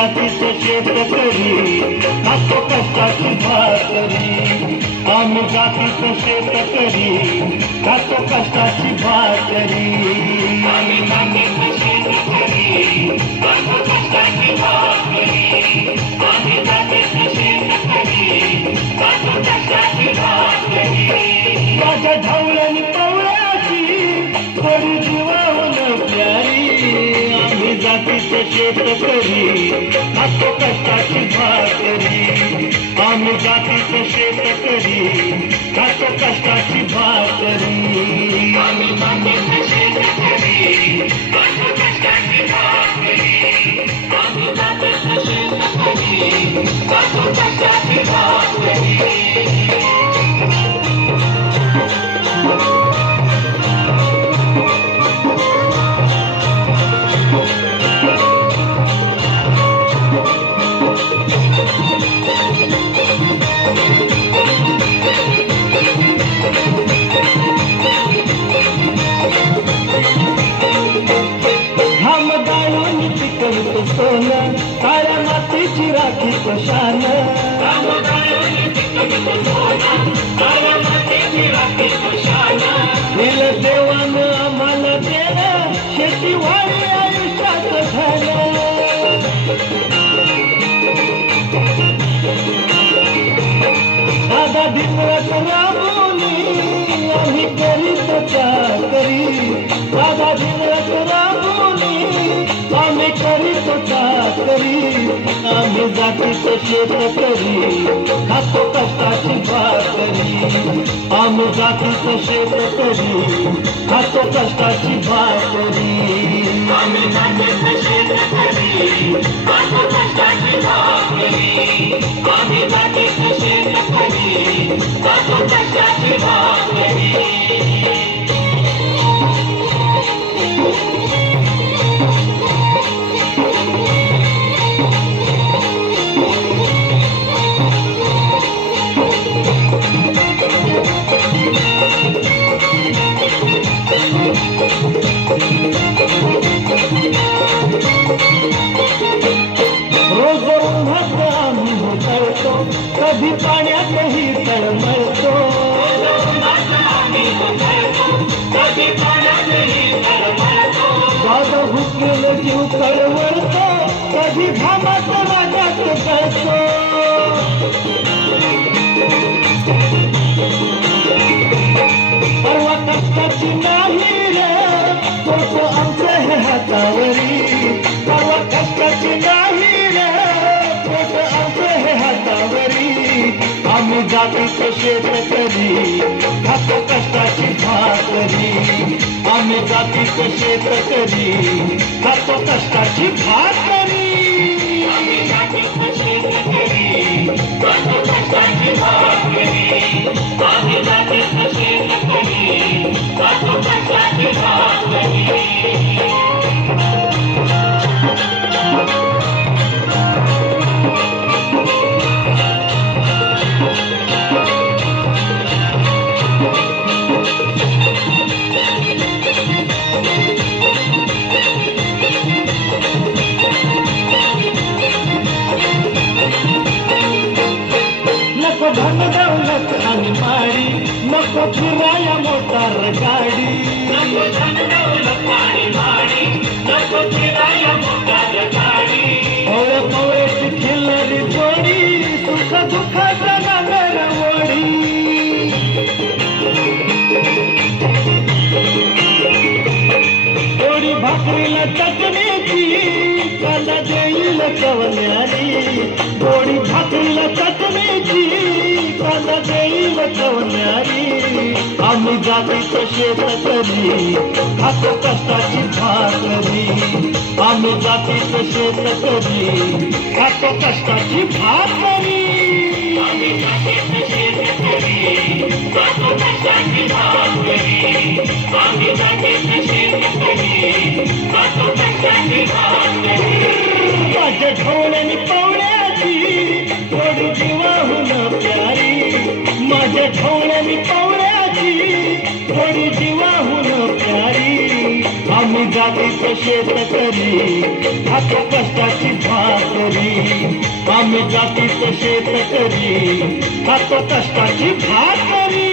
जातीचं शेतकरी खातो कष्टाची भाकरी. आम्ही जातीचं शेतकरी खातो कष्टाची भाकरी. आम्ही जातीचं शेतकरी खातो कष्टाची भाकरी. आम्ही जातीचं शेतकरी खातो कष्टाची भाकरी. माझ्या ढवळणी पवळ्याची थोडी जीवाहून प्यारी. आम्ही जातीचं शेतकरी खातो कष्टाची भाकरी. आम्ही जातीचं शेतकरी खातो कष्टाची भाकरी. आम्ही जातीचं शेतकरी खातो कष्टाची भाकरी. आम्ही जातीचं शेतकरी खातो कष्टाची भाकरी. सोनं काळ्या मातीची राखी कशान. दिलं देवानं आम्हाला देणं शेतीवाडी आयुष्याचं झालं. दादा दिनरात राबवली आम्ही करीत चाकरी. दादा दिनरात राबवली आम्ही करीत चाकरी. आम्ही जातीचं शेतकरी खातो कष्टाची भाकरी. आम्ही जातीचं शेतकरी खातो कष्टाची भाकरी. आम्ही जातीचं शेतकरी खातो कष्टाची भाकरी. आम्ही जातीचं शेतकरी खातो कष्टाची भाकरी. रोज उन्हात आम्ही होतो कधी पाण्यातही तळमळतो. दादा भुकेल जीव कळवळतो कधी घामात वाट्यात कळतो. परवा कष्टाची नाही रे तो आमच्या हे हातावरी. परवा कष्टाची नाही रे तो आमच्या हे हातावरी. आम्ही जातीचं शेतकरी खातो कष्टाची भाकरी. आम्ही जातीचं शेतकरी खातो कष्टाची भाकरी. आम्ही जातीचं शेतकरी खातो कष्टाची भाकरी. आम्ही जातीचं शेतकरी खातो कष्टाची भाकरी. नको धन दौलत आणि माडी नको फिराया मोटार गाडी. नको धन दौलत आणि माडी नको फिराया मोटार गाडी. ओळख ओळखी खिल्लारी जोडी सुख दुःखाचा नांगर ओढी. थोडी भाकरीला चटणीची कांदा देईल कवल्यानी. थोडी भाकरीला चटणीची कांदा देईल कवल्यानी. आम्ही जातीचं शेतकरी खातो कष्टाची भाकरी. आम्ही जातीचं शेतकरी खातो कष्टाची भाकरी. आम्ही जातीचं शेतकरी खातो कष्टाची भाकरी. आम्ही जातीचं शेतकरी खातो कष्टाची भाकरी. माझ्या ढवळणी पवळ्याची थोडी जीवाहून प्यारी. माझ्या ढवळणी पवळ्याची थोडी जीवाहून प्यारी. आम्ही जातीचं शेतकरी खातो कष्टाची भाकरी. आम्ही जातीच शेतकरी खातो कष्टाची भाकरी.